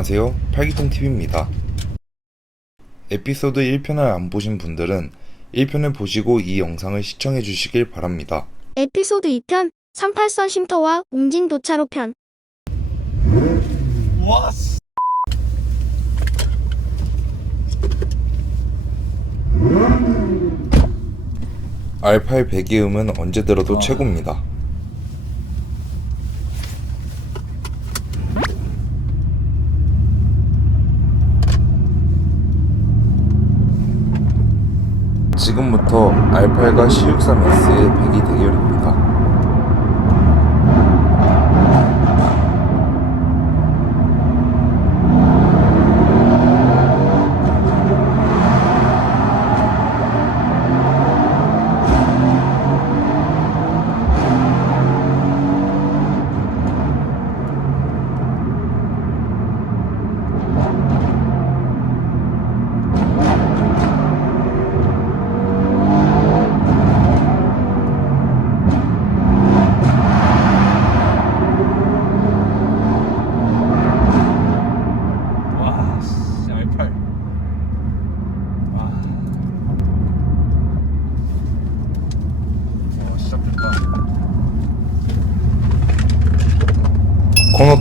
안녕하세요. 팔기통TV입니다. 에피소드 1편을 안 보신 분들은 1편을 보시고 이 영상을 시청해 주시길 바랍니다. 에피소드 2편 38선 쉼터와 웅진 도차로 편 와, 씨. R8 배기음은 언제 들어도 최고입니다. 지금부터 R8과 C63S의 배기 대결입니다.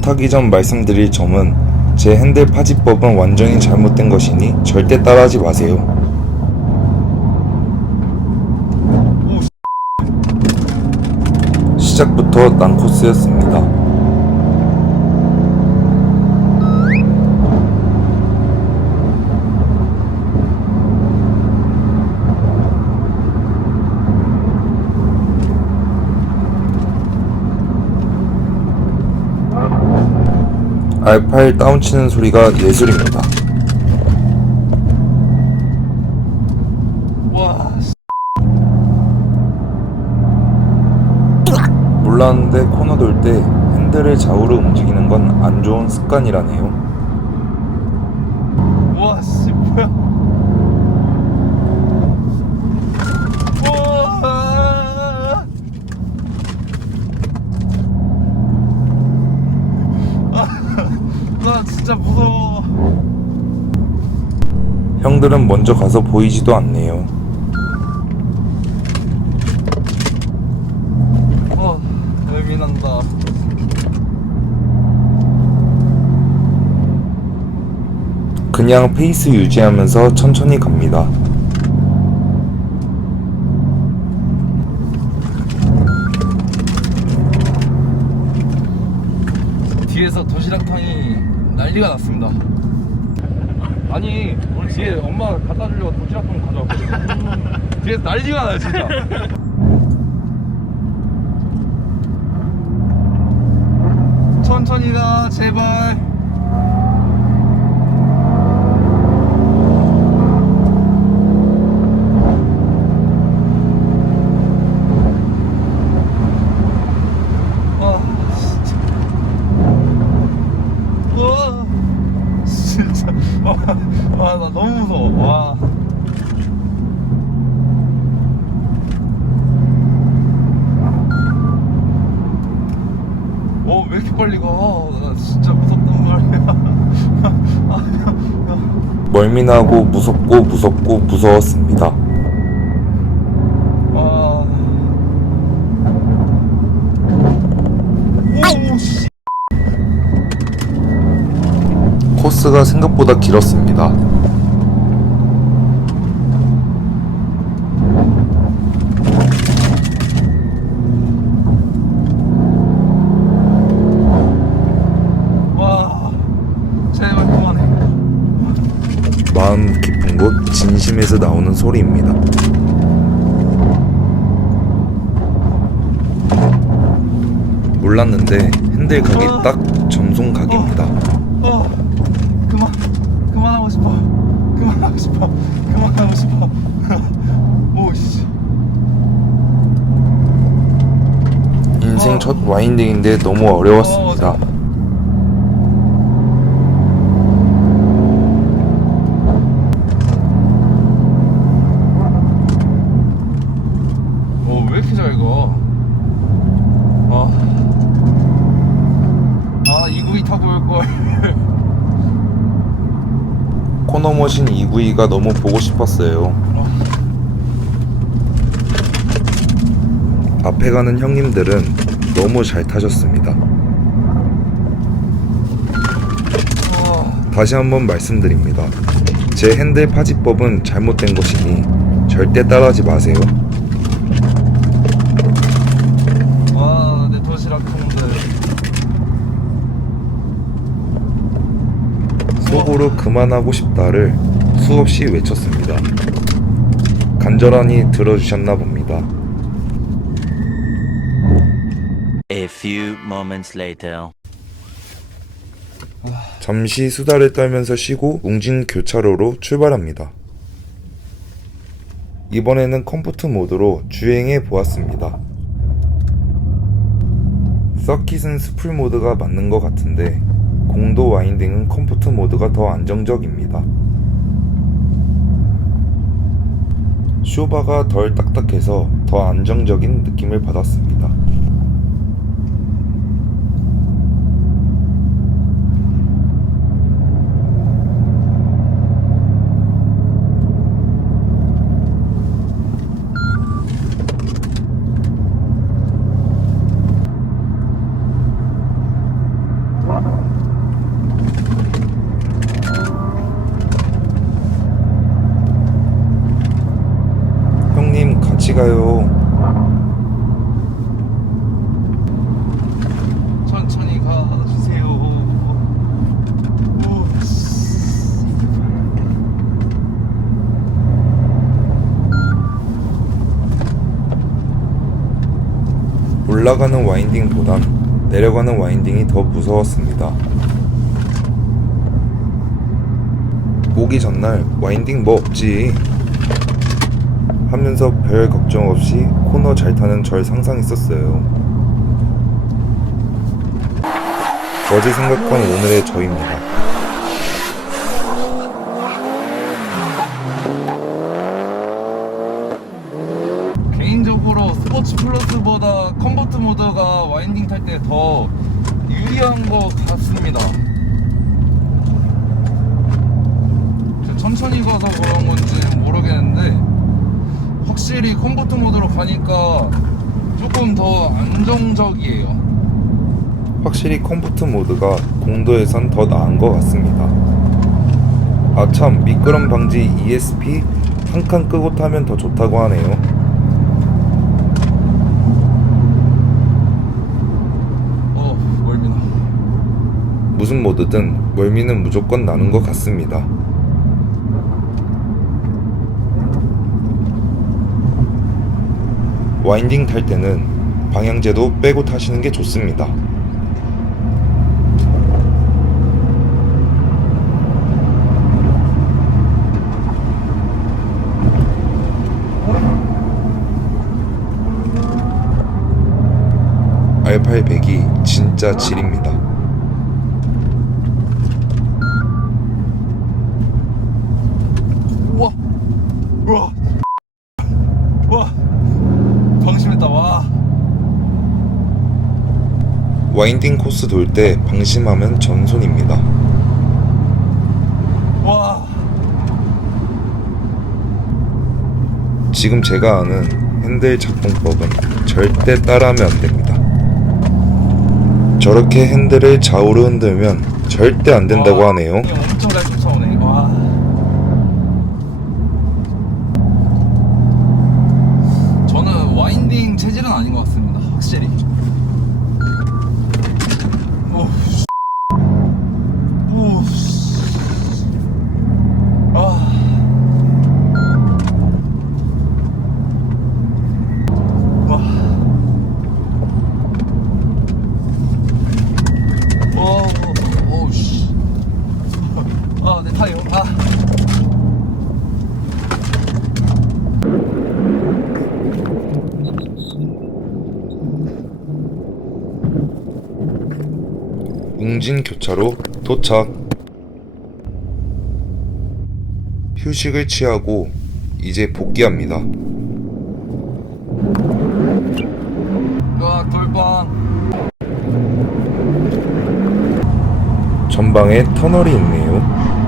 타기 전 말씀드릴 점은 제 핸들 파지법은 완전히 잘못된 것이니 절대 따라하지 마세요. 시작부터 난코스였습니다. R8 다운치는 소리가 예술입니다. 몰랐는데 코너 돌 때 핸들을 좌우로 움직이는 건 안 좋은 습관이라네요. 와, 씨, 뭐야. 와. 아, 나 진짜 무서워. 형들은 먼저 가서 보이지도 않네요. 어, 예민한다. 그냥 페이스 유지하면서 천천히 갑니다. 뒤에서 도시락탕이 난리가 났습니다. 아니 우리 뒤에 엄마가 갖다 주려고 도시락탕 가져왔거든. 뒤에서 난리가 나요 진짜. 천천히 가 제발. 와 진짜. 와 진짜 와 나 너무 무서워 와 어, 왜 이렇게 빨리 가? 나 진짜 무섭단 말이야. 아, 멀미나고 무섭고 무섭고 무서웠습니다. 와. 오, 씨. 코스가 생각보다 길었습니다. 와. 제발 그만해. 마음 깊은 곳 진심에서 나오는 소리입니다. 몰랐는데 핸들 각이 딱 점송 각입니다. 어, 그만, 그만하고 싶어. 그만하고 싶어. 그만하고 싶어. 오, 씨. 인생 첫 와인딩인데 너무 어려웠습니다. 오, 왜 이렇게 잘 가? 아, 아, 이구이 타고 올 걸. EV가 너무 보고 싶었어요. 앞에 가는 형님들은 너무 잘 타셨습니다. 아, 다시 한번 말씀드립니다. 제 핸들 파지법은 잘못된 것이니 절대 따라하지 마세요. 와, 내 도시락 통들. 속으로 그만하고 싶다를 수없이 외쳤습니다. 간절하니 들어주셨나 봅니다. A few moments later. 잠시 수다를 떨면서 쉬고 웅진 교차로로 출발합니다. 이번에는 컴포트 모드로 주행해 보았습니다. 서킷은 스풀 모드가 맞는 것 같은데 공도 와인딩은 컴포트 모드가 더 안정적입니다. 쇼바가 덜 딱딱해서 더 안정적인 느낌을 받았습니다. 형님 같이 가요. 천천히 가주세요. 오, 올라가는 와인딩보단 내려가는 와인딩이 더 무서웠습니다. 오기 전날 와인딩 뭐 없지 하면서 별 걱정 없이 코너 잘 타는 절 상상했었어요. 어제 생각한 오늘의 저입니다. 개인적으로 스포츠 플러스보다 컴포트 모드가 와인딩 탈 때 더 유리한 것 같습니다. 천천히 가서 그런 건지 모르겠는데 확실히 컴포트 모드로 가니까 조금 더 안정적이에요. 확실히 컴포트 모드가 공도에선 더 나은 것 같습니다. 아 참 미끄럼 방지 ESP 한 칸 끄고 타면 더 좋다고 하네요. 어, 멀미나. 무슨 모드든 멀미는 무조건 나는 것 같습니다. 와인딩 탈 때는 방향제도 빼고 타시는 게 좋습니다. R800이 진짜 질입니다. 우와, 우와, 와, 방심했다. 와, 와인딩 코스 돌 때 방심하면 전손입니다. 와. 지금 제가 아는 핸들 작동법은 절대 따라하면 안 됩니다. 저렇게 핸들을 좌우로 흔들면 절대 안 된다고 와, 하네요. 형이 엄청 잘 쫓아오네. 와. 저는 와인딩 체질은 아닌 것 같습니다. 확실히. 오. 씨. 오. 씨. 아. 와. 와. 오. 씨. 아, 내 타이어. 아. 웅진 교차로 도착. 휴식을 취하고 이제 복귀합니다. 돌방. 전방에 터널이 있네요.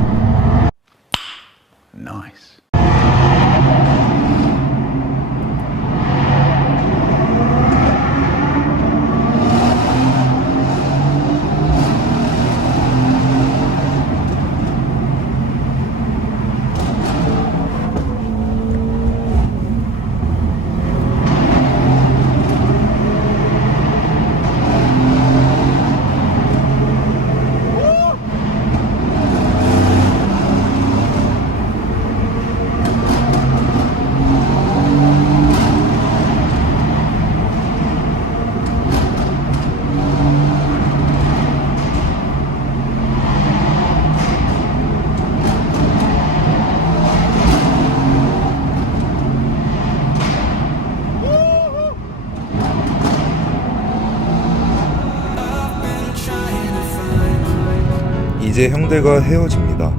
이제 형들과 헤어집니다.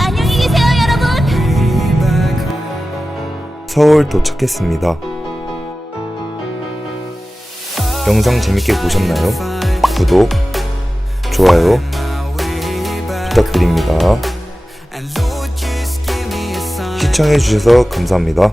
안녕히 계세요, 여러분. 서울 도착했습니다. 영상 재밌게 보셨나요? 구독, 좋아요 부탁드립니다. 시청해주셔서 감사합니다.